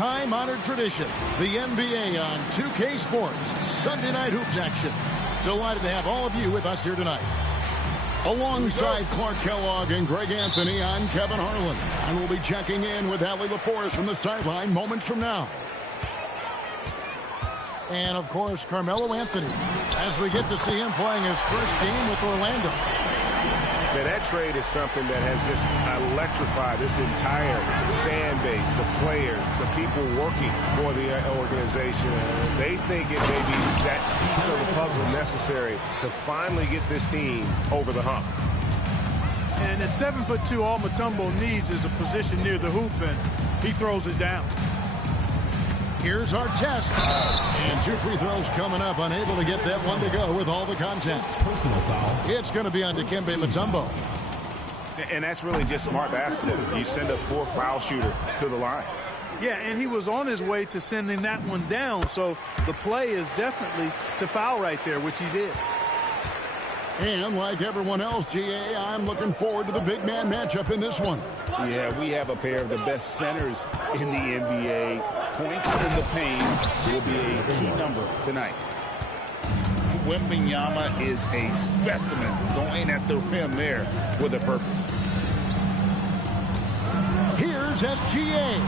time-honored tradition, the NBA on 2K Sports Sunday Night Hoops action. Delighted to have all of you with us here tonight. Alongside Clark Kellogg and Greg Anthony, I'm Kevin Harlan. And we'll be checking in with Allie LaForest from the sideline moments from now. And, of course, Carmelo Anthony, as we get to see him playing his first game with Orlando. Man, that trade is something that has just electrified this entire fan base, the players, the people working for the organization. They think it may be that piece of the puzzle necessary to finally get this team over the hump. And at 7'2", all Mutombo needs is a position near the hoop, and he throws it down. Here's our test. And 2 free throws coming up. Unable to get that one to go with all the contact. Personal foul. It's going to be on Dikembe Mutombo. And that's really just smart basketball. You send a 4-foul shooter to the line. Yeah, and he was on his way to sending that one down. So the play is definitely to foul right there, which he did. And like everyone else, GA, I'm looking forward to the big man matchup in this one. Yeah, we have a pair of the best centers in the NBA. Points in the paint will be a key number tonight. Wembanyama is a specimen going at the rim there with a purpose. Here's SGA.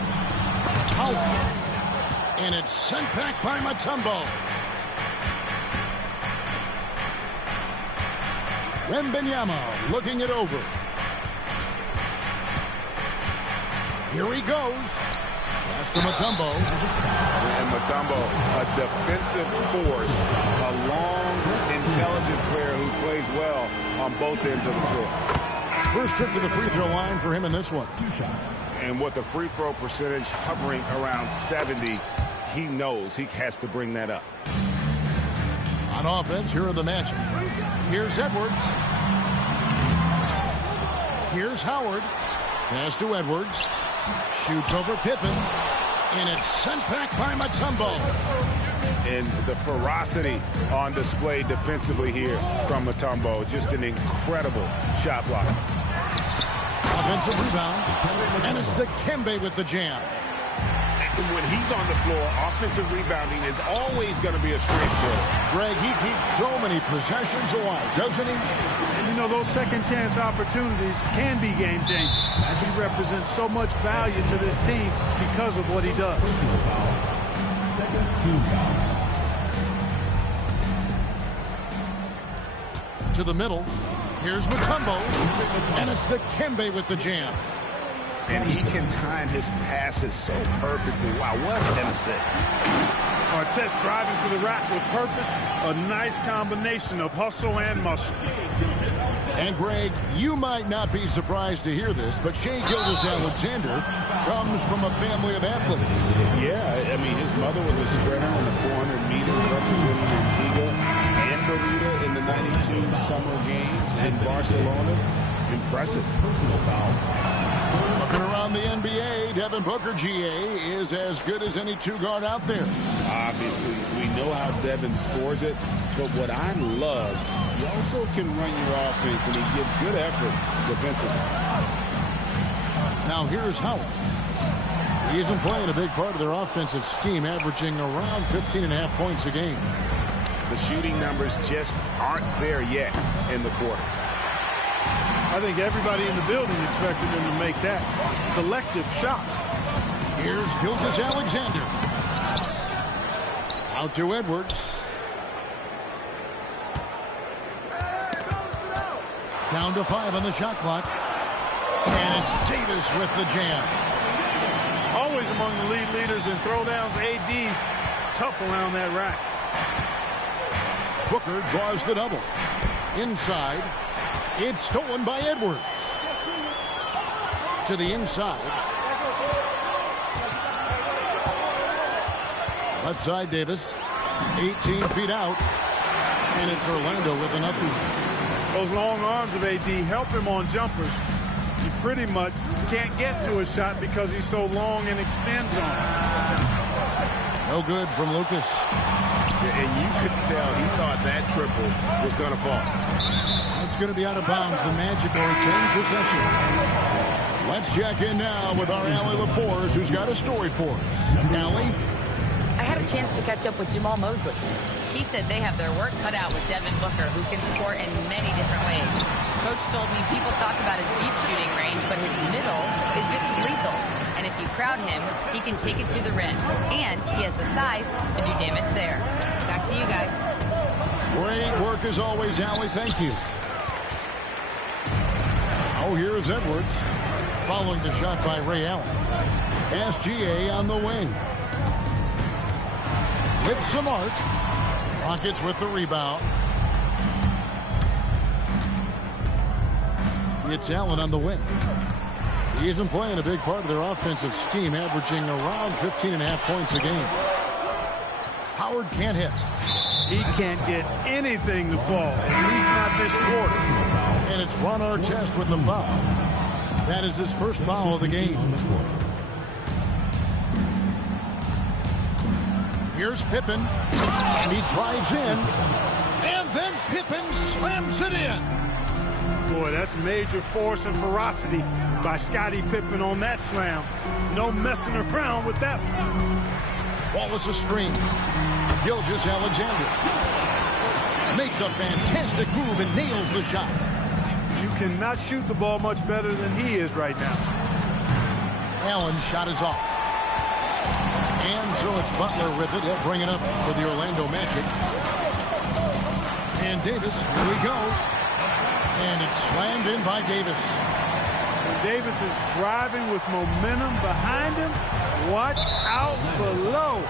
Howard. And it's sent back by Mutombo. Wembanyama looking it over. Here he goes. Pass to Mutombo. And Mutombo, a defensive force, a long, intelligent player who plays well on both ends of the floor. First trip to the free throw line for him in this one. And with the free throw percentage hovering around 70, he knows he has to bring that up. On offense, here are the matchup. Here's Edwards. Here's Howard. Pass to Edwards. Shoots over Pippen. And it's sent back by Mutombo. And the ferocity on display defensively here from Mutombo. Just an incredible shot block. Offensive rebound. And it's Dikembe with the jam. When he's on the floor, offensive rebounding is always going to be a strength for him. Greg, he keeps so many possessions alive, doesn't he? And you know, those second chance opportunities can be game changing. He represents so much value to this team because of what he does. Second team foul. To the middle. Here's Mutombo. And it's Dikembe with the jam. And he can time his passes so perfectly. Wow, what an assist. Artest driving to the rack with purpose. A nice combination of hustle and muscle. And Greg, you might not be surprised to hear this, but Shai Gilgeous-Alexander comes from a family of athletes. Yeah, I mean, his mother was a sprinter in the 400 meters representing Antigua and Bermuda in the 92 Summer Games in Barcelona. Impressive. Personal foul. Looking around the NBA, Devin Booker, GA, is as good as any two-guard out there. Obviously, we know how Devin scores it, but what I love, he also can run your offense, and he gives good effort defensively. Now here's Howard. He's been playing a big part of their offensive scheme, averaging around 15.5 points a game. The shooting numbers just aren't there yet in the quarter. I think everybody in the building expected him to make that collective shot. Here's Gilgeous-Alexander. Out to Edwards. Down to 5 on the shot clock. And it's Davis with the jam. Always among the lead leaders in throwdowns. AD's tough around that rack. Booker draws the double. Inside. It's stolen by Edwards. To the inside. Left side, Davis. 18 feet out. And it's Orlando with an up. Those long arms of AD help him on jumpers. He pretty much can't get to a shot because he's so long and extends on it. No good from Lucas. And you could tell he thought that triple was going to fall. It's going to be out of bounds. The Magic will retain possession. Let's check in now with our Allie LaForce, who's got a story for us. Allie? I had a chance to catch up with Jamal Mosley. He said they have their work cut out with Devin Booker, who can score in many different ways. Coach told me people talk about his deep shooting range, but his middle is just as lethal. And if you crowd him, he can take it to the rim. And he has the size to do damage there. Back to you guys. Great work as always, Allie. Thank you. Oh, here is Edwards. Following the shot by Ray Allen. SGA on the wing. With some arc. Rockets with the rebound. It's Allen on the wing. He's been playing a big part of their offensive scheme, averaging around 15.5 points a game. Howard can't hit. He can't get anything to fall, at least not this quarter. And it's Ron Artest with the foul. That is his first foul of the game. Here's Pippen, and he drives in, and then Pippen slams it in. Boy, that's major force and ferocity by Scottie Pippen on that slam. No messing around with that one. Wallace's screen. Gilgeous-Alexander makes a fantastic move and nails the shot. You cannot shoot the ball much better than he is right now. Allen's shot is off. And so it's Butler with it. He'll bring it up for the Orlando Magic. And Davis, here we go. And it's slammed in by Davis. When Davis is driving with momentum behind him, watch out below.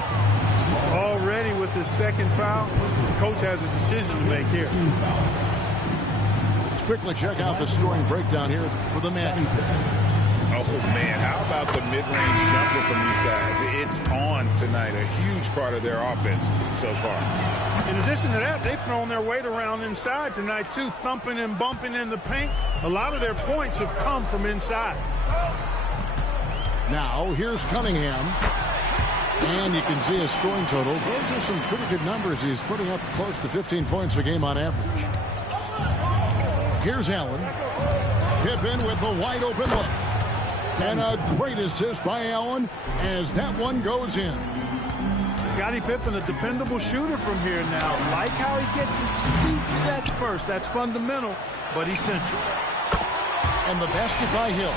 Already with his second foul, the coach has a decision to make here. Let's quickly check out the scoring breakdown here for the Magic. Oh, man, how about the mid-range jumper from these guys? It's on tonight, a huge part of their offense so far. In addition to that, they've thrown their weight around inside tonight, too, thumping and bumping in the paint. A lot of their points have come from inside. Now, here's Cunningham. And you can see his scoring totals. Those are some pretty good numbers. He's putting up close to 15 points a game on average. Here's Allen. Pippen with the wide open look. And a great assist by Allen as that one goes in. Scottie Pippen, a dependable shooter from here now. Like how he gets his feet set first. That's fundamental, but he's central. And the basket by Hill.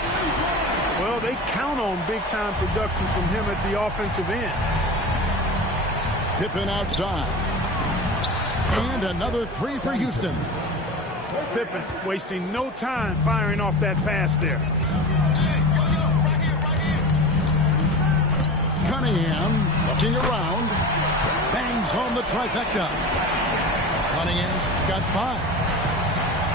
Well, they count on big-time production from him at the offensive end. Pippen outside. And another three for Houston. Pippen wasting no time firing off that pass there. Cunningham looking around. Bangs home the trifecta. Cunningham's got 5.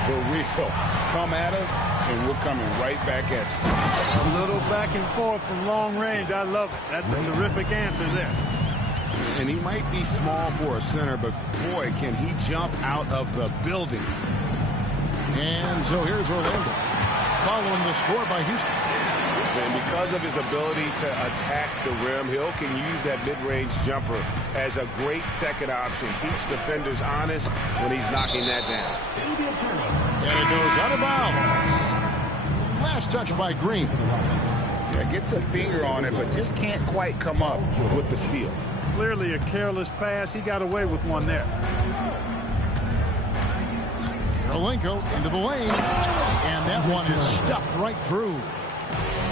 For real. Come at us, and we're coming right back at you. A little back and forth from long range. I love it. That's a terrific answer there. And he might be small for a center, but boy, can he jump out of the building. And so here's Orlando following the score by Houston. And because of his ability to attack the rim, Hill can use that mid-range jumper as a great second option. Keeps defenders honest when he's knocking that down. And it goes out of bounds. Last touch by Green. Yeah, gets a finger on it, but just can't quite come up with the steal. Clearly a careless pass. He got away with one there. Karolinko into the lane. And that one is stuffed right through.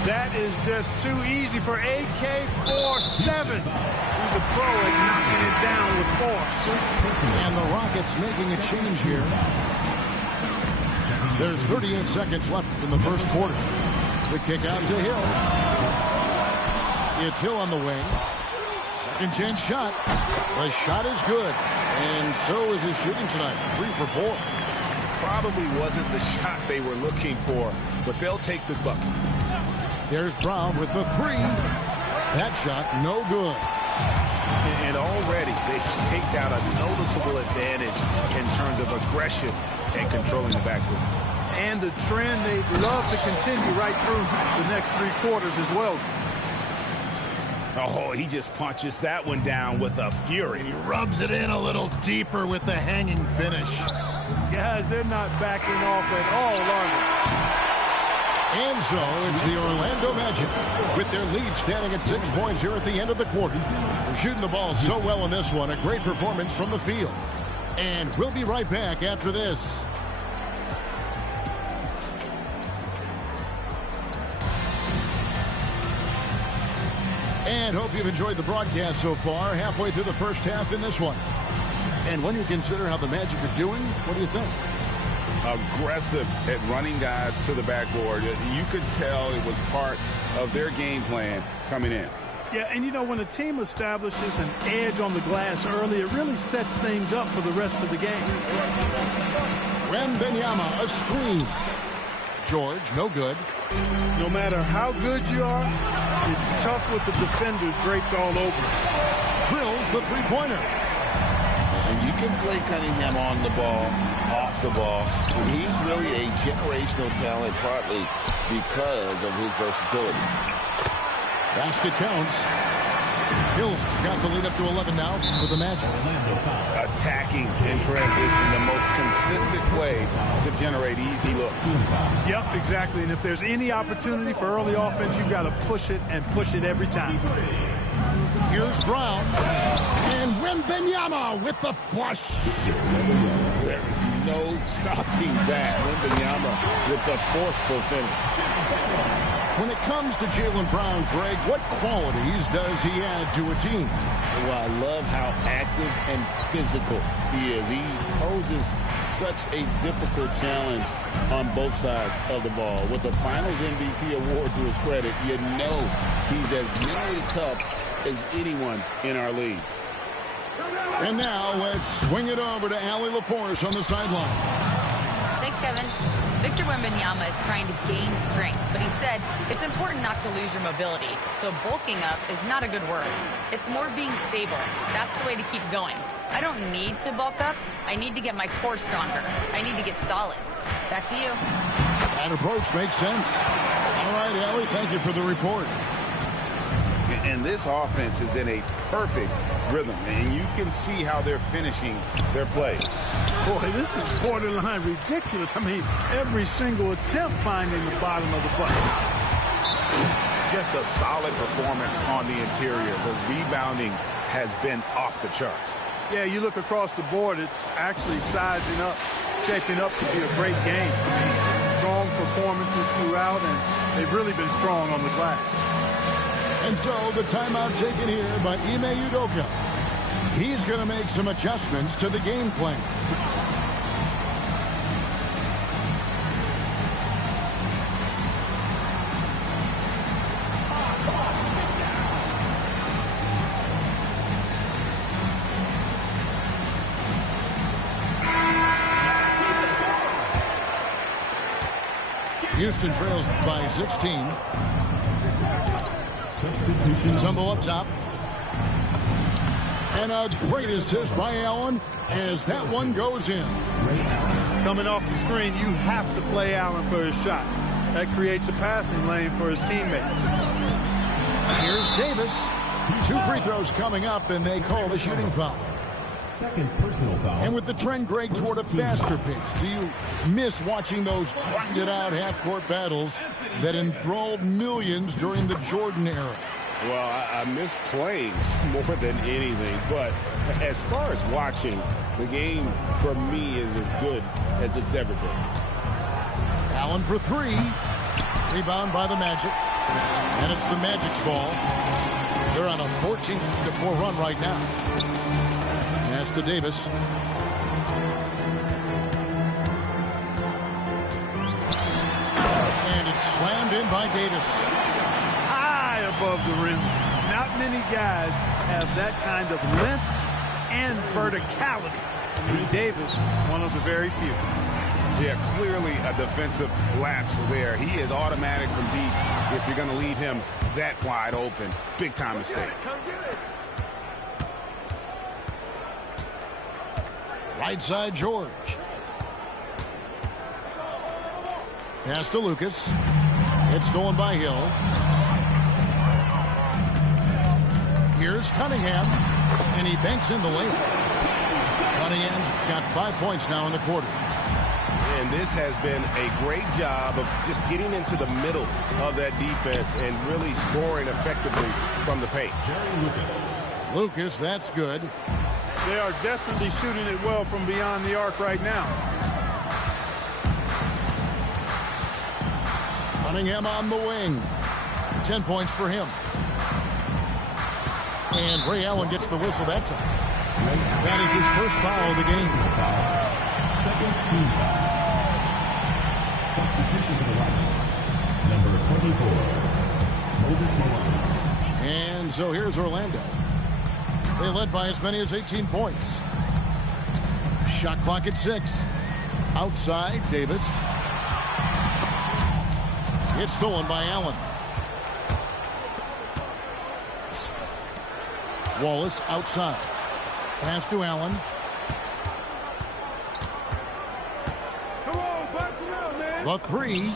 That is just too easy for AK-47. He's a pro at knocking it down with force. And the Rockets making a change here. There's 38 seconds left in the first quarter. The kick out to Hill. It's Hill on the wing. Second chance shot. The shot is good. And so is his shooting tonight. 3 for 4. Probably wasn't the shot they were looking for, but they'll take the bucket. There's Brown with the 3. That shot, no good. And already they've staked out a noticeable advantage in terms of aggression and controlling the backcourt. And the trend they'd love to continue right through the next 3 quarters as well. Oh, he just punches that one down with a fury. He rubs it in a little deeper with the hanging finish. Guys, they're not backing off at all, are they? And so it's the Orlando Magic with their lead standing at 6 points here at the end of the quarter. They're shooting the ball so well in this one. A great performance from the field. And we'll be right back after this. And hope you've enjoyed the broadcast so far. Halfway through the first half in this one. And when you consider how the Magic are doing, what do you think? Aggressive at running guys to the backboard. You could tell it was part of their game plan coming in. Yeah, and you know, when a team establishes an edge on the glass early, it really sets things up for the rest of the game. Wembanyama, a screen. George, no good. No matter how good you are, it's tough with the defenders draped all over. Drills the three-pointer. And you can play Cunningham on the ball, off the ball. He's really a generational talent, partly because of his versatility. Basket counts. Hills got the lead up to 11 now for the Magic. Attacking in transition, the most consistent way to generate easy looks. Yep, exactly. And if there's any opportunity for early offense, you've got to push it and push it every time. Here's Brown. And Wembanyama with the flush. There is no stopping that. Wembanyama with the forceful finish. When it comes to Jaylen Brown, Greg, what qualities does he add to a team? Well, I love how active and physical he is. He poses such a difficult challenge on both sides of the ball. With the Finals MVP award to his credit, you know he's as mentally tough as anyone in our league. And now let's swing it over to Allie LaForce on the sideline. Thanks, Kevin. Victor Wembanyama is trying to gain strength, but he said it's important not to lose your mobility. So bulking up is not a good word. It's more being stable. That's the way to keep going. I don't need to bulk up. I need to get my core stronger. I need to get solid. Back to you. That approach makes sense. All right, Allie, thank you for the report. And this offense is in a perfect rhythm, and you can see how they're finishing their plays. Boy, this is borderline ridiculous. I mean, every single attempt finding the bottom of the bucket. Just a solid performance on the interior. The rebounding has been off the charts. Yeah, you look across the board, it's actually sizing up, shaping up to be a great game. I mean, strong performances throughout, and they've really been strong on the glass. And so the timeout taken here by Ime Udoka. He's going to make some adjustments to the game plan. Houston trails by 16. Tumble up top. And a great assist by Allen as that one goes in. Coming off the screen, you have to play Allen for his shot. That creates a passing lane for his teammates. Here's Davis. 2 free throws coming up, and they call the shooting foul. Second personal foul. And with the trend, Greg, toward a faster pace, do you miss watching those grinded-out half-court battles that enthralled millions during the Jordan era? Well, I miss playing more than anything, but as far as watching, the game for me is as good as it's ever been. Allen for 3. Rebound by the Magic. And it's the Magic's ball. They're on a 14-4 run right now. Pass to Davis. And it's slammed in by Davis. High above the rim. Not many guys have that kind of length and verticality. I mean, Davis, one of the very few. Yeah, clearly a defensive lapse there. He is automatic from deep if you're going to leave him that wide open. Big time mistake. Right side, George. Pass to Lucas. It's stolen by Hill. Here's Cunningham. And he banks in the layup. Cunningham's got 5 points now in the quarter. And this has been a great job of just getting into the middle of that defense and really scoring effectively from the paint. Lucas, that's good. They are definitely shooting it well from beyond the arc right now. Cunningham on the wing. 10 points for him. And Ray Allen gets the whistle that time. That is his first foul of the game. Second team foul. Substitution for the Rockets. Number 24, Moses Malone. And so here's Orlando. They led by as many as 18 points. Shot clock at 6. Outside, Davis. It's stolen by Allen. Wallace outside. Pass to Allen. Come on, box it out, man. The three.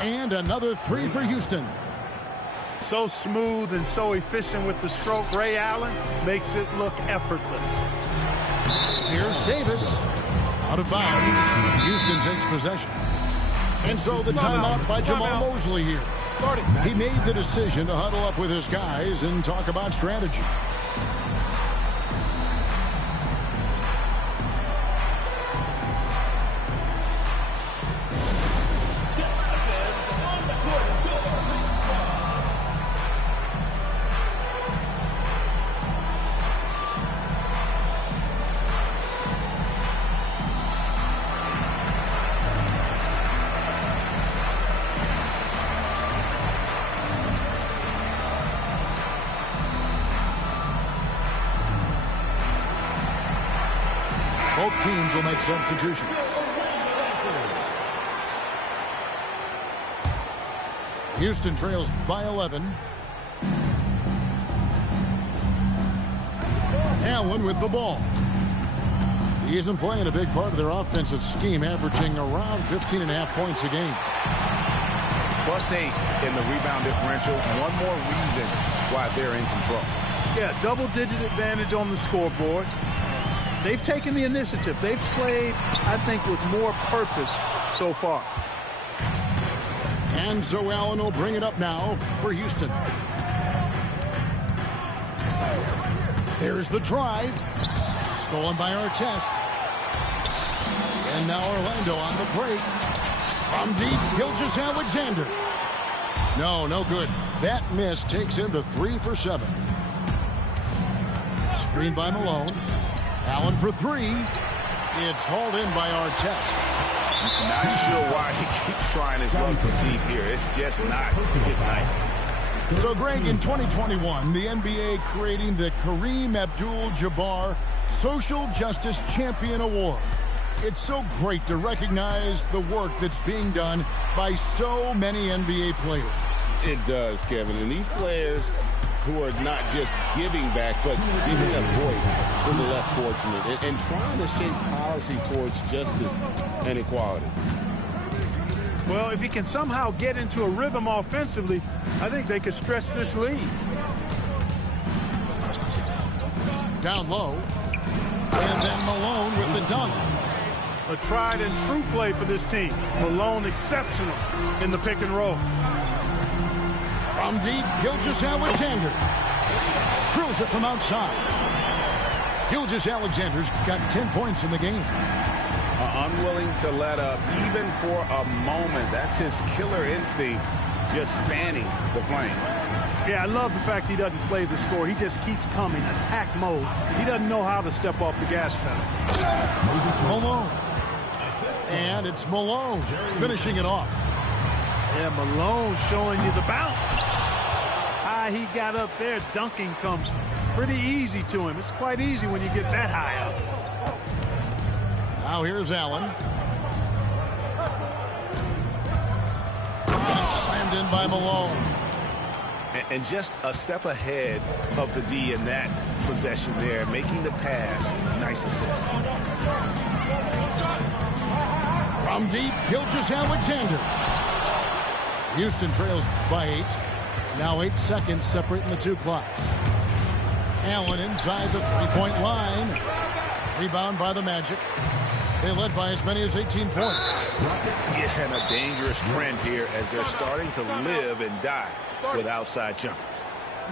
And another three for Houston. So smooth and so efficient with the stroke. Ray Allen makes it look effortless. Here's Davis. Out of bounds. Houston takes possession. And so the timeout by Jamal Mosley here. He made the decision to huddle up with his guys and talk about strategy. Both teams will make substitutions. Houston trails by 11. Allen with the ball. He isn't playing a big part of their offensive scheme, averaging around 15.5 points a game. +8 in the rebound differential. One more reason why they're in control. Yeah, double-digit advantage on the scoreboard. They've taken the initiative. They've played, I think, with more purpose so far. And so Allen will bring it up now for Houston. There's the drive. Stolen by Artest. And now Orlando on the break. From deep, Gilgeous-Alexander. No good. That miss takes him to 3 for 7. Screen by Malone. Allen for 3. It's hauled in by Artest. Not sure why he keeps trying his luck from deep here. It's just not his night. So, Greg, in 2021, the NBA creating the Kareem Abdul-Jabbar Social Justice Champion Award. It's so great to recognize the work that's being done by so many NBA players. It does, Kevin. And these players who are not just giving back, but giving a voice to the less fortunate and trying to shape policy towards justice and equality. Well, if he can somehow get into a rhythm offensively, I think they could stretch this lead. Down low. And then Malone with the dunk. A tried and true play for this team. Malone exceptional in the pick and roll. From deep, Gilgeous-Alexander. Drills it from outside. Gilgeous-Alexander's got 10 points in the game. Unwilling to let up even for a moment. That's his killer instinct, just fanning the flame. Yeah, I love the fact he doesn't play the score. He just keeps coming, attack mode. He doesn't know how to step off the gas pedal. Malone. And it's Malone finishing it off. Yeah, Malone showing you the bounce. High he got up there, dunking comes pretty easy to him. It's quite easy when you get that high up. Now here's Allen. And it's slammed in by Malone. And just a step ahead of the D in that possession there, making the pass. Nice assist. From deep, Gilgeous-Alexander. Houston trails by 8. Now 8 seconds separating the two clocks. Allen inside the three-point line. Rebound by the Magic. They led by as many as 18 points. Yeah, and a dangerous trend here as they're starting to live and die with outside jumpers.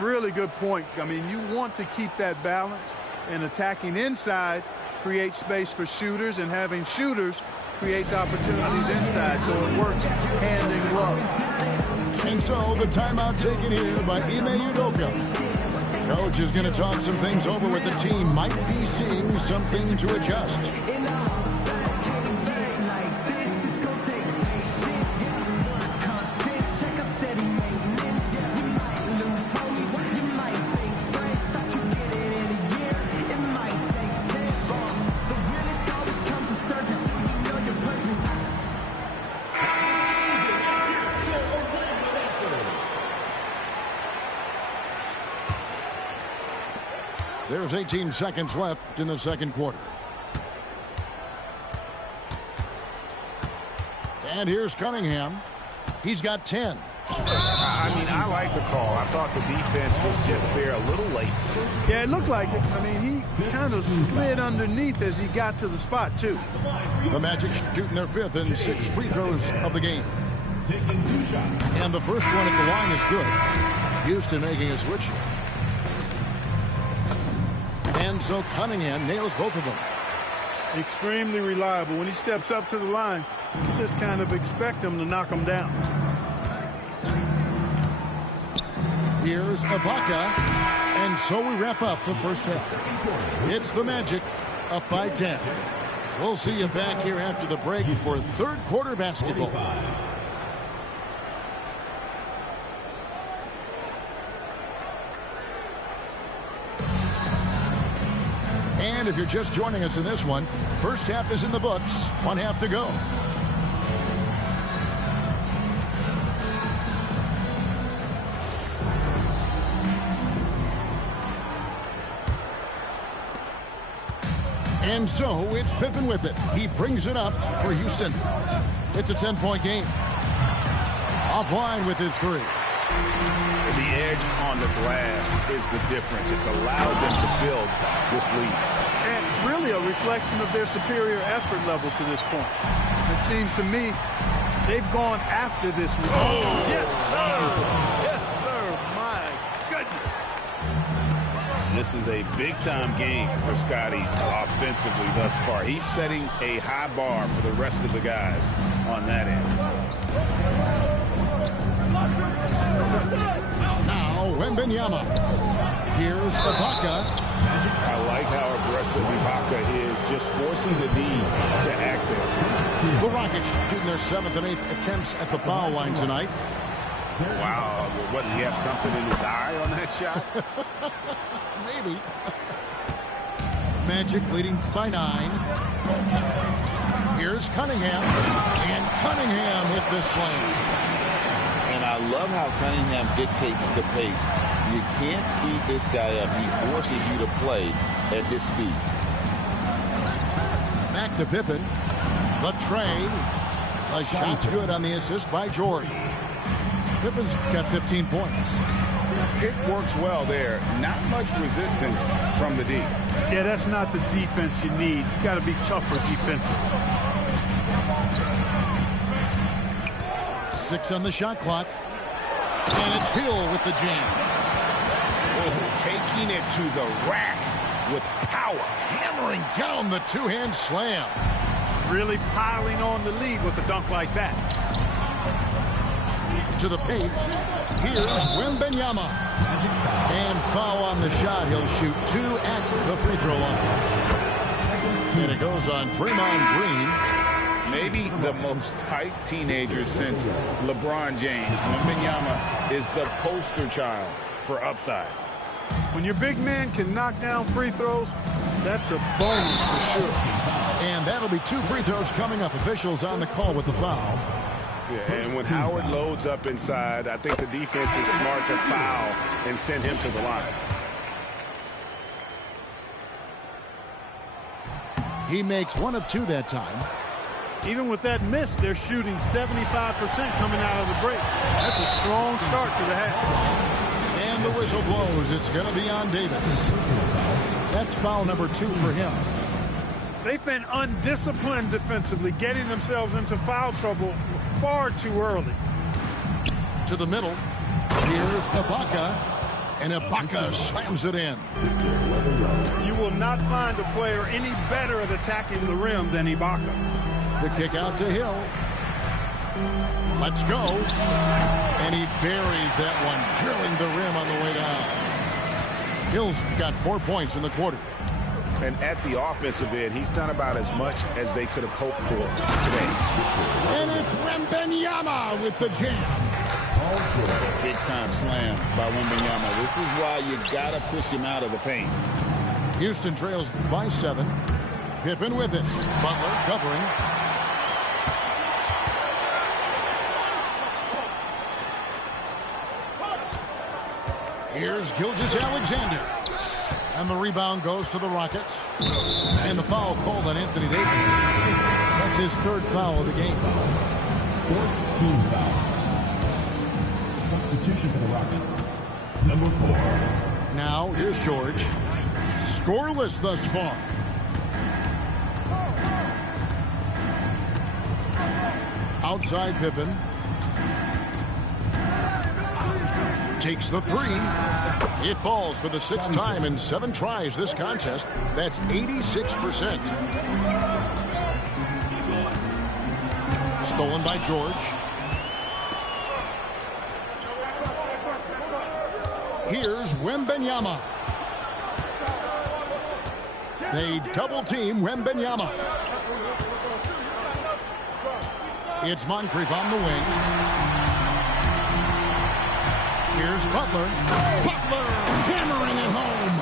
Really good point. I mean, you want to keep that balance, and attacking inside creates space for shooters, and having shooters creates opportunities inside, so it works hand in glove. And so the timeout taken here by Ime Udoka. Coach is going to talk some things over with the team. Might be seeing something to adjust. There's 18 seconds left in the second quarter. And here's Cunningham. He's got 10. I mean, I like the call. I thought the defense was just there a little late. Yeah, it looked like it. I mean, he kind of slid underneath as he got to the spot, too. The Magic shooting their 5th and 6th free throws of the game. And the first one at the line is good. Houston making a switch here. And so Cunningham nails both of them. Extremely reliable. When he steps up to the line, you just kind of expect him to knock him down. Here's Ibaka. And so we wrap up the first half. It's the Magic up by 10. We'll see you back here after the break for third quarter basketball. And if you're just joining us in this one, first half is in the books. One half to go. And so it's Pippen with it. He brings it up for Houston. It's a 10-point game. Offline with his three. The edge on the glass is the difference. It's allowed them to build this lead. And really a reflection of their superior effort level to this point. It seems to me they've gone after this one. Oh, yes, sir. Yes, sir. My goodness. This is a big-time game for Scotty offensively thus far. He's setting a high bar for the rest of the guys on that end. Now, Wembanyama. Here's Ibaka. I like how aggressive Ibaka is, just forcing the D to act there. The Rockets shooting their 7th and 8th attempts at the foul line tonight. Wow. What, he have something in his eye on that shot? Maybe. Magic leading by 9. Here's Cunningham. And Cunningham with the slam. And I love how Cunningham dictates the pace. You can't speed this guy up. He forces you to play at his speed. Back to Pippen. The tray. The shot's good on the assist by George. Pippen's got 15 points. It works well there. Not much resistance from the D. Yeah, that's not the defense you need. You got to be tougher defensively. 6 on the shot clock. And it's Hill with the jam. Oh, taking it to the rack with power. Hammering down the two-hand slam. Really piling on the lead with a dunk like that. To the paint. Here's Wembanyama. And foul on the shot. He'll shoot 2 at the free throw line. And it goes on Draymond Green. Maybe the most hyped teenager since LeBron James. Wembanyama is the poster child for upside. When your big man can knock down free throws, that's a bonus for sure. And that'll be 2 free throws coming up. Officials on the call with the foul. Yeah, and when Howard loads up inside, I think the defense is smart to foul and send him to the line. He makes 1 of 2 that time. Even with that miss, they're shooting 75% coming out of the break. That's a strong start to the half. And the whistle blows. It's going to be on Davis. That's foul number 2 for him. They've been undisciplined defensively, getting themselves into foul trouble far too early. To the middle. Here's Ibaka. And Ibaka slams it in. You will not find a player any better at attacking the rim than Ibaka. The kick out to Hill. Let's go. And he buries that one, drilling the rim on the way down. Hill's got 4 points in the quarter. And at the offensive end, he's done about as much as they could have hoped for today. And it's Wembanyama with the jam. Big time slam by Wembanyama. This is why you gotta push him out of the paint. Houston trails by 7. Pippen with it. Butler covering. Here's Gilgeous-Alexander. And the rebound goes to the Rockets. And the foul called on Anthony Davis. That's his 3rd foul of the game. 4th team foul. Substitution for the Rockets. Number 4. Now, here's George. Scoreless thus far. Outside Pippen. Takes the 3. It falls for the 6th time in 7 tries this contest. That's 86%. Stolen by George. Here's Wembanyama. They double team Wembanyama. It's Moncrief on the wing. Here's Butler. Butler hammering it home.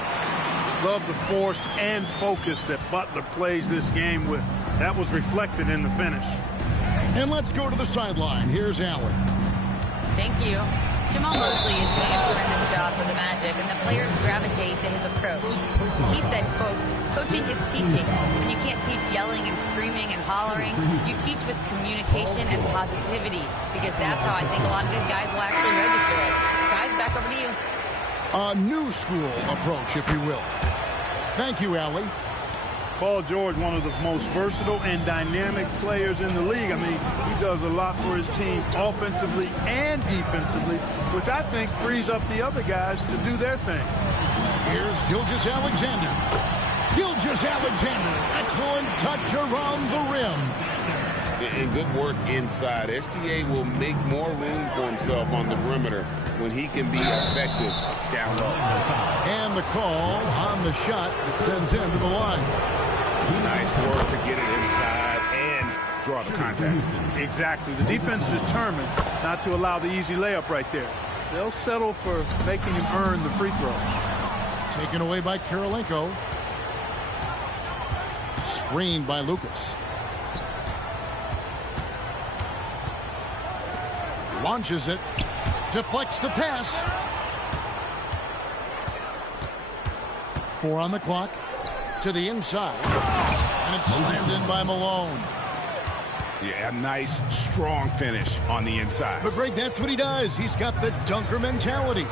Love the force and focus that Butler plays this game with. That was reflected in the finish. And let's go to the sideline. Here's Allen. Thank you. Jamal Mosley is doing a tremendous job for the Magic, and the players gravitate to his approach. He said, quote, coaching is teaching. When you can't teach yelling and screaming and hollering, you teach with communication and positivity, because that's how I think a lot of these guys will actually register it. Guys, back over to you. A new school approach, if you will. Thank you, Allie. Paul George, one of the most versatile and dynamic players in the league. I mean, he does a lot for his team offensively and defensively, which I think frees up the other guys to do their thing. Here's Gilgeous-Alexander. Gilgeous-Alexander, excellent touch around the rim. And good work inside. SGA will make more room for himself on the perimeter when he can be effective down low. And the call on the shot that sends him to the line. Nice work to get it inside and draw the contact. Exactly. The defense determined not to allow the easy layup right there. They'll settle for making him earn the free throw. Taken away by Kirilenko. Screened by Lucas. Launches it. Deflects the pass. 4 on the clock. To the inside. And it's slammed in by Malone. Yeah, a nice, strong finish on the inside. But Greg, that's what he does. He's got the dunker mentality.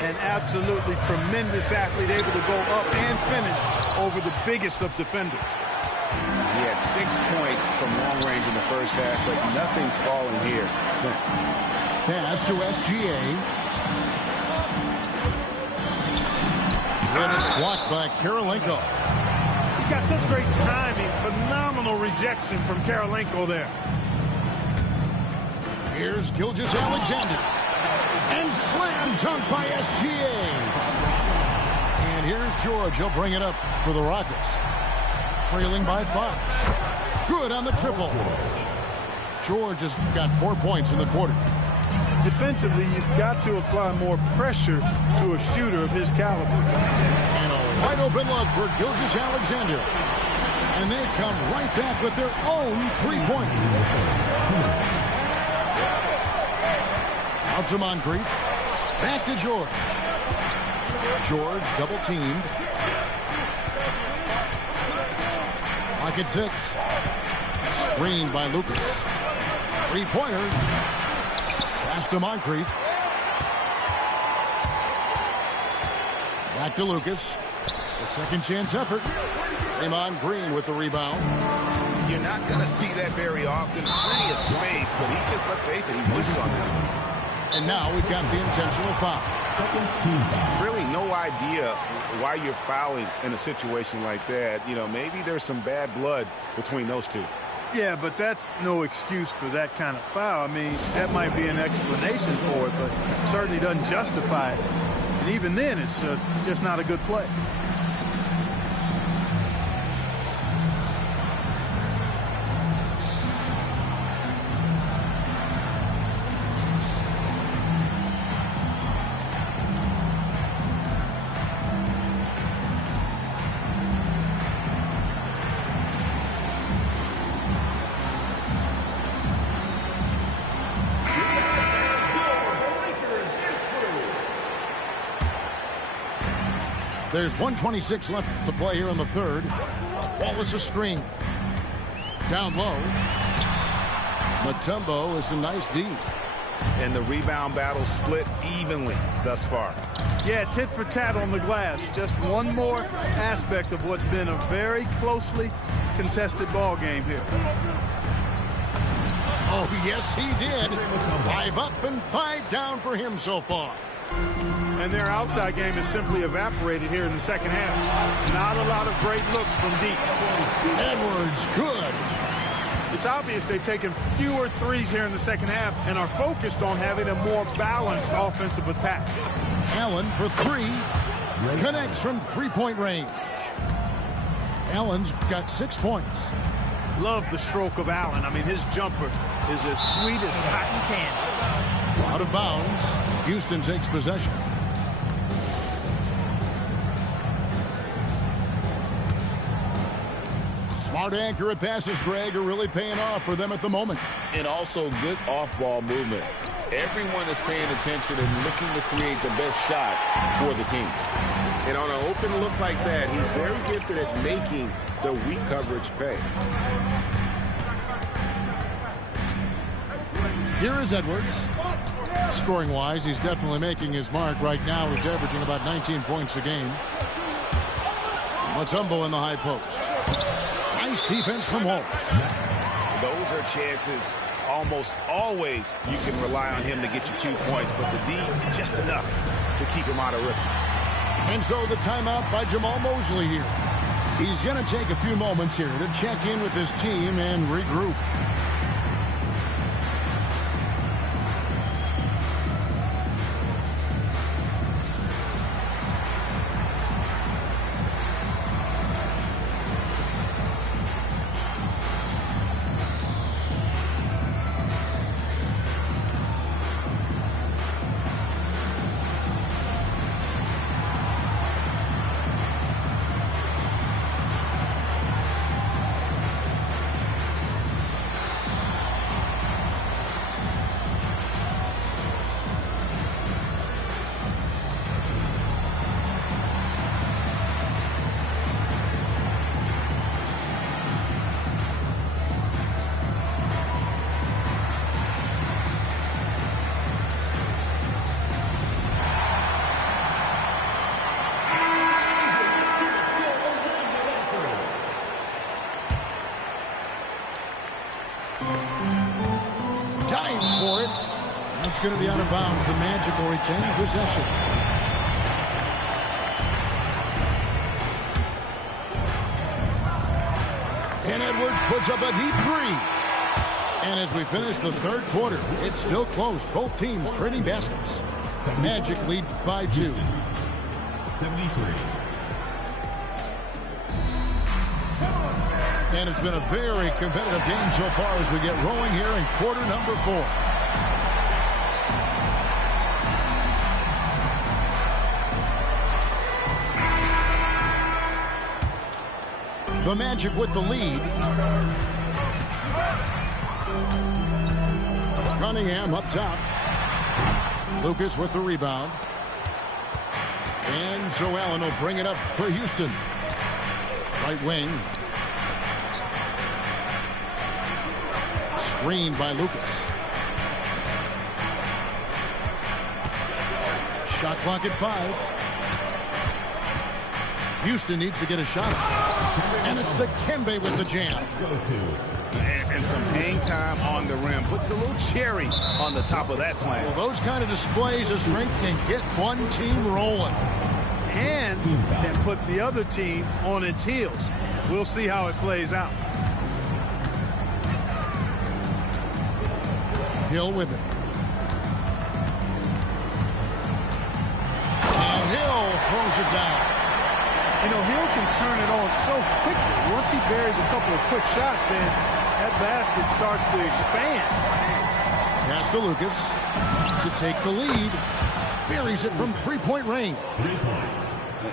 An absolutely tremendous athlete, able to go up and finish over the biggest of defenders. He had 6 points from long range in the first half, but nothing's fallen here since. Pass to SGA. And it's blocked by Kirilenko. He's got such great timing. Phenomenal rejection from Kirilenko there. Here's Gilgeous-Alexander. And slam dunk by SGA. And here's George. He'll bring it up for the Rockets. Trailing by 5. Good on the triple. George has got 4 points in the quarter. Defensively, you've got to apply more pressure to a shooter of his caliber. And a wide open look for Gilgeous-Alexander. And they come right back with their own three-pointer. Out to Moncrief. Back to George. George double-teamed. Pocket 6. Screened by Lucas. Three-pointer. Pass to Moncrief. Back to Lucas. A second chance effort. Draymond Green with the rebound. You're not going to see that very often. Plenty of space, but he just, let's face it, he misses on that. And now we've got the intentional foul. Really no idea why you're fouling in a situation like that. You know, maybe there's some bad blood between those two. Yeah, but that's no excuse for that kind of foul. I mean, that might be an explanation for it, but certainly doesn't justify it. And even then, it's just not a good play. There's 1:26 left to play here in the third. Wallace a screen. Down low. Mutombo is a nice D. And the rebound battle split evenly thus far. Yeah, tit for tat on the glass. Just one more aspect of what's been a very closely contested ball game here. Oh, yes, he did. 5 up and 5 down for him so far. And their outside game is simply evaporated here in the second half. Not a lot of great looks from deep. Edwards, good. It's obvious they've taken fewer threes here in the second half and are focused on having a more balanced offensive attack. Allen for 3. Connects from three-point range. Allen's got 6 points. Love the stroke of Allen. I mean, his jumper is as sweet as cotton candy. Out of bounds. Houston takes possession. Smart accurate passes, Greg, are really paying off for them at the moment. And also good off-ball movement. Everyone is paying attention and looking to create the best shot for the team. And on an open look like that, he's very gifted at making the weak coverage pay. Here is Edwards. Scoring-wise, he's definitely making his mark. Right now, he's averaging about 19 points a game. Mutombo in the high post. Nice defense from Wallace. Those are chances almost always you can rely on him to get you 2 points, but the D, just enough to keep him out of rhythm. And so the timeout by Jamal Mosley here. He's going to take a few moments here to check in with his team and regroup. Dives for it. That's going to be out of bounds. The Magic will retain possession. And Edwards puts up a deep 3. And as we finish the third quarter, it's still close. Both teams trading baskets. Magic lead by 2. 73. And it's been a very competitive game so far as we get rolling here in quarter number 4. The Magic with the lead. Cunningham up top. Lucas with the rebound. And Joe Allen will bring it up for Houston. Right wing. Screened by Lucas. Shot clock at 5. Houston needs to get a shot. And it's Dikembe with the jam. And some hang time on the rim. Puts a little cherry on the top of that slam. Well, those kind of displays of strength can get one team rolling. And can put the other team on its heels. We'll see how it plays out. Hill with it. And Hill throws it down. You know, Hill can turn it on so quickly. Once he buries a couple of quick shots, then that basket starts to expand. Pass to Lucas to take the lead. Buries it from three-point range.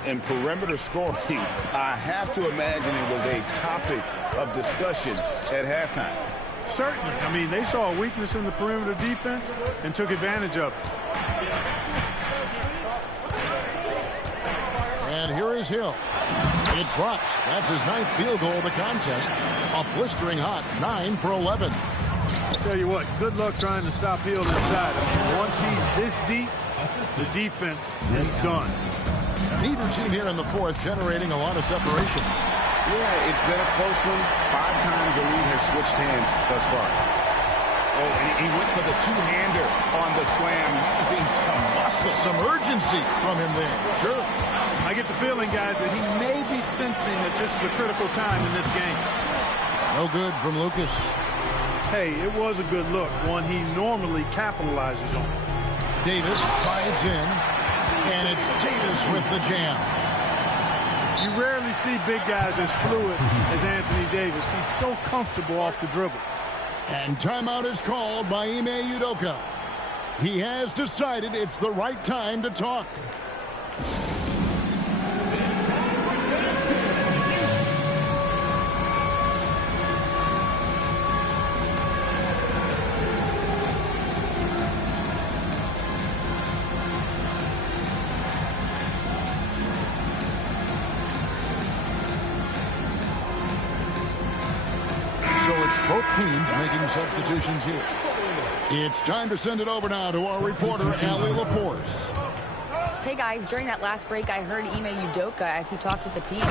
And perimeter scoring, I have to imagine it was a topic of discussion at halftime. Certainly. I mean, they saw a weakness in the perimeter defense and took advantage of it. And here is Hill. It drops. That's his 9th field goal of the contest. A blistering hot 9 for 11. I'll tell you what, good luck trying to stop Hill inside. I mean, once he's this deep, the defense is done. Neither team here in the fourth generating a lot of separation. Yeah, it's been a close one. 5 times the lead has switched hands thus far. Oh, and he went for the two-hander on the slam, using some muscle. Some urgency from him there. Sure. I get the feeling, guys, that he may be sensing that this is a critical time in this game. No good from Lucas. Hey, it was a good look, one he normally capitalizes on. Davis drives in, and it's Davis with the jam. You rarely see big guys as fluid as Anthony Davis. He's so comfortable off the dribble. And timeout is called by Ime Udoka. He has decided it's the right time to talk. Both teams making substitutions here. It's time to send it over now to our reporter, Allie LaForce. Hey guys, during that last break, I heard Ime Udoka as he talked with the team.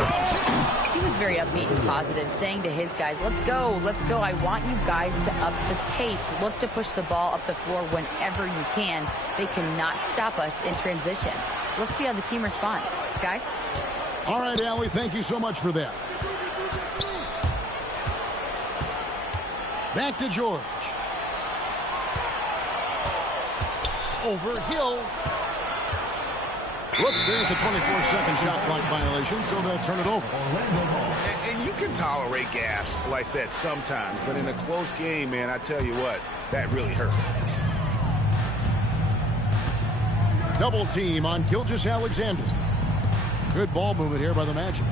He was very upbeat and positive, saying to his guys, let's go. I want you guys to up the pace. Look to push the ball up the floor whenever you can. They cannot stop us in transition. Let's see how the team responds. Guys? All right, Allie, thank you so much for that. Back to George. Over Hill. Whoops, there's the 24-second shot clock violation, so they'll turn it over. And you can tolerate gaffes like that sometimes, but in a close game, man, I tell you what, that really hurts. Double team on Gilgeous-Alexander. Good ball movement here by the Magic.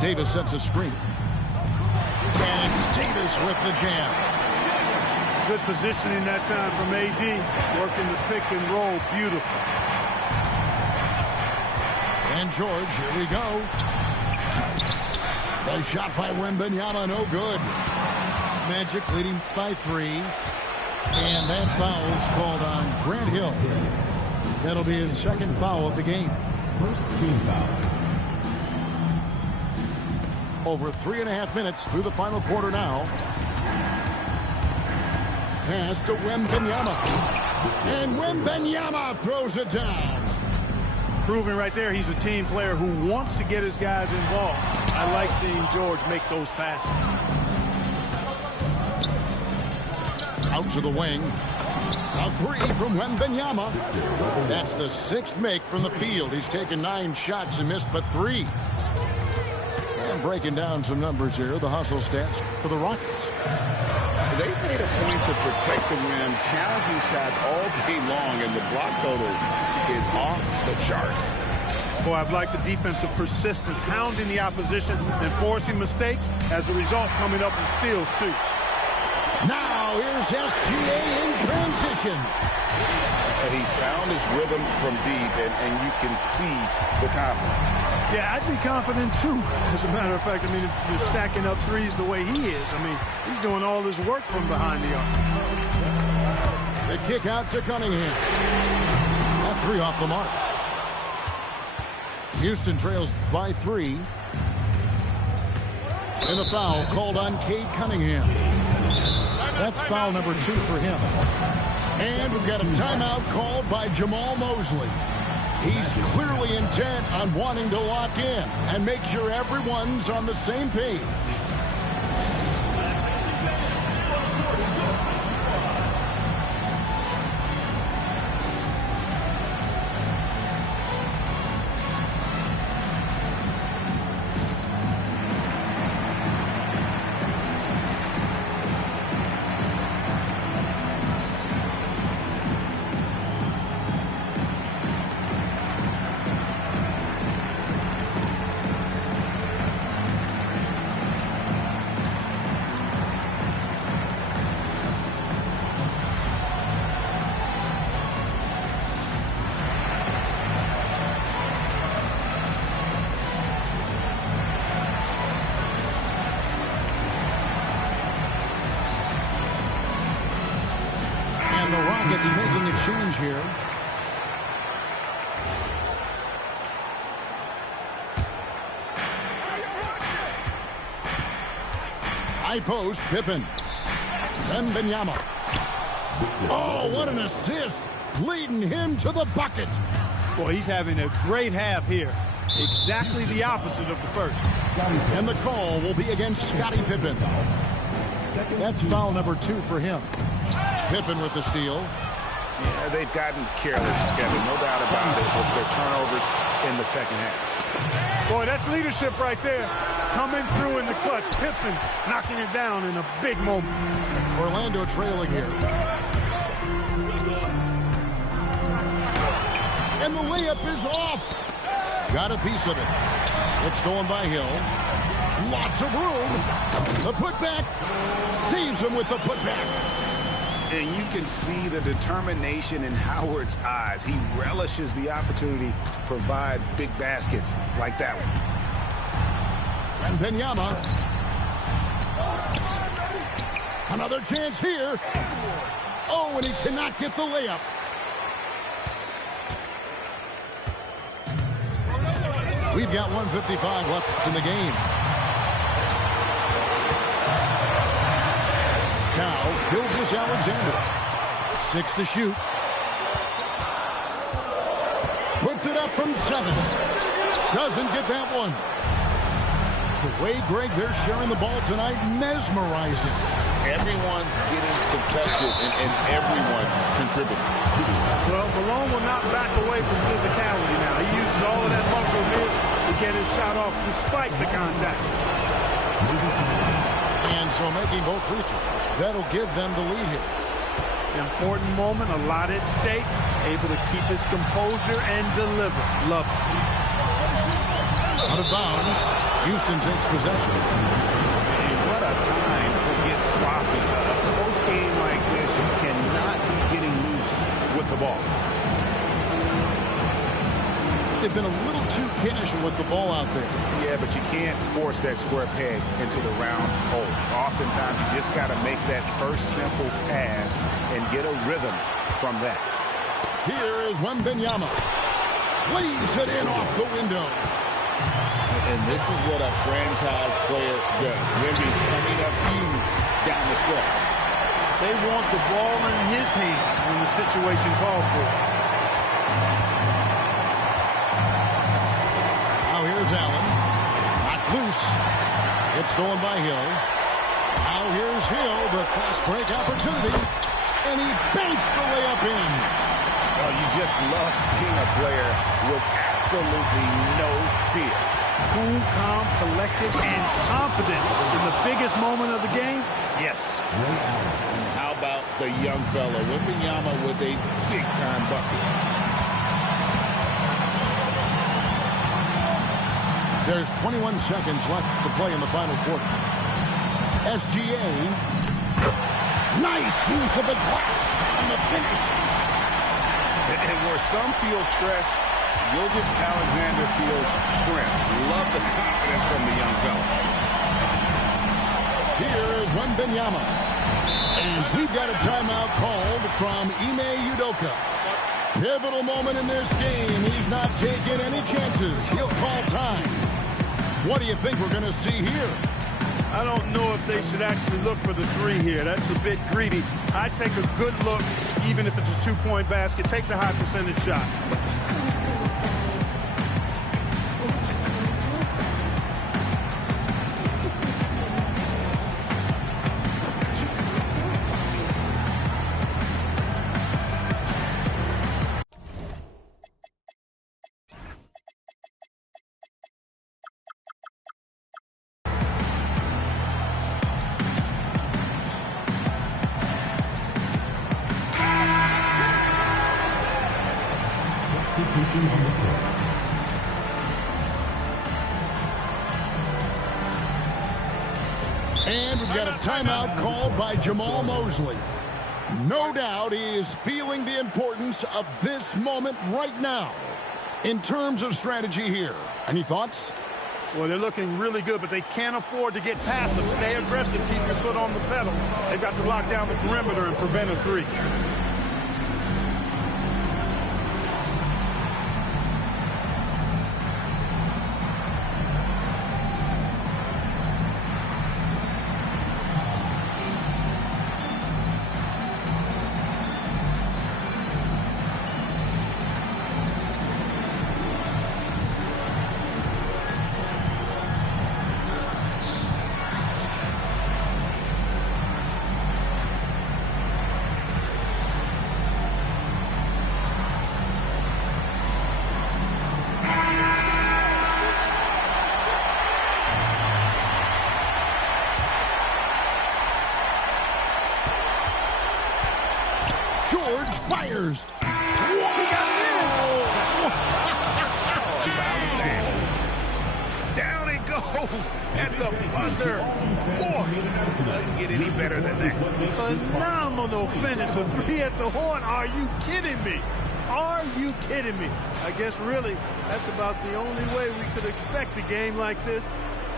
Davis sets a screen. And it's Davis with the jam. Good positioning that time from AD. Working the pick and roll. Beautiful. And George, here we go. A shot by Wembanyama, no good. Magic leading by 3. And that foul is called on Grant Hill. That'll be his 2nd foul of the game. First team foul. Over 3.5 minutes through the final quarter now. Pass to Wembanyama. And Wembanyama throws it down. Proving right there he's a team player who wants to get his guys involved. I like seeing George make those passes. Out to the wing. A 3 from Wembanyama. That's the 6th make from the field. He's taken 9 shots and missed but 3. And breaking down some numbers here, the hustle stats for the Rockets. They made a point to protect the rim, challenging shots all day long, and the block total is off the chart. Boy, I've liked the defensive persistence, hounding the opposition and forcing mistakes. As a result, coming up with steals, too. Now, here's SGA in transition. He's found his rhythm from deep, and you can see the confidence. Yeah, I'd be confident, too. As a matter of fact, I mean, if you're stacking up threes the way he is, I mean, he's doing all his work from behind the arc. The kick out to Cunningham. That 3 off the mark. Houston trails by 3. And the foul called on Cade Cunningham. That's foul number 2 for him. And we've got a timeout called by Jamahl Mosley. He's clearly intent on wanting to lock in and make sure everyone's on the same page. Rockets making a change here. High post, Pippen. Wembanyama. Oh, what an assist. Leading him to the bucket. Boy, he's having a great half here. Exactly the opposite of the first. And the call will be against Scottie Pippen. That's foul number 2 for him. Pippen with the steal. Yeah, they've gotten careless, Kevin, no doubt about it, with their turnovers in the second half. Boy, that's leadership right there. Coming through in the clutch. Pippen knocking it down in a big moment. Orlando trailing here. And the layup is off. Got a piece of it. It's stolen by Hill. Lots of room. The putback. Saves him with the putback. And you can see the determination in Howard's eyes. He relishes the opportunity to provide big baskets like that one. And Wembanyama. Another chance here. Oh, and he cannot get the layup. We've got 1:55 left in the game. Now, Gilgeous-Alexander. 6 to shoot. Puts it up from 7. Doesn't get that one. The way, Greg, they're sharing the ball tonight mesmerizes. Everyone's getting some touches, and everyone contributing. Well, Malone will not back away from physicality now. He uses all of that muscle of his to get his shot off despite the contact. And so making both free throws, that'll give them the lead here. Important moment, a lot at stake. Able to keep his composure and deliver. Love it. Out of bounds. Houston takes possession. And what a time to get sloppy. A close game like this, you cannot be getting loose with the ball. They've been a little too casual with the ball out there. Yeah, but you can't force that square peg into the round hole. Oftentimes, you just got to make that first simple pass and get a rhythm from that. Here is Wembanyama. Leaves it in off the window. And this is what a franchise player does. Wemby coming up huge down the stretch. They want the ball in his hand when the situation calls for it. Now here's Allen. Not loose. It's stolen by Hill. Now here's Hill, the fast break opportunity. And he banks the layup in. Well, you just love seeing a player with absolutely no fear. Cool, calm, collected, and confident in the biggest moment of the game? Yes. And how about the young fella, Wembanyama, with a big-time bucket? There's 21 seconds left to play in the final quarter. SGA. Nice use of the glass on the finish. And where some feel stressed, Gilgeous-Alexander feels strength. Love the confidence from the young fella. Here is Wembanyama. And we've got a timeout called from Ime Udoka. Pivotal moment in this game. He's not taking any chances. He'll call time. What do you think we're going to see here? I don't know if they should actually look for the three here. That's a bit greedy. I take a good look, even if it's a two-point basket. Take the high percentage shot. Substitution on the court. And we've got a timeout called by Jamahl Mosley. No doubt he is feeling the importance of this moment right now. In terms of strategy here, any thoughts? Well, they're looking really good, but they can't afford to get passive. Stay aggressive. Keep your foot on the pedal. They've got to lock down the perimeter and prevent a three. George fires. Down it goes at the buzzer. Boy, doesn't get any better than that. Phenomenal finish. A three at the horn. Are you kidding me? Are you kidding me? I guess really that's about the only way we could expect a game like this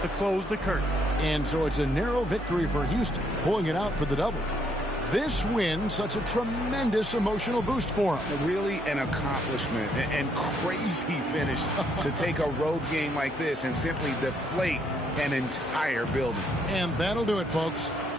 to close the curtain. And so it's a narrow victory for Houston, pulling it out for the double. This win, such a tremendous emotional boost for him. Really an accomplishment and crazy finish to take a road game like this and simply deflate an entire building. And that'll do it, folks.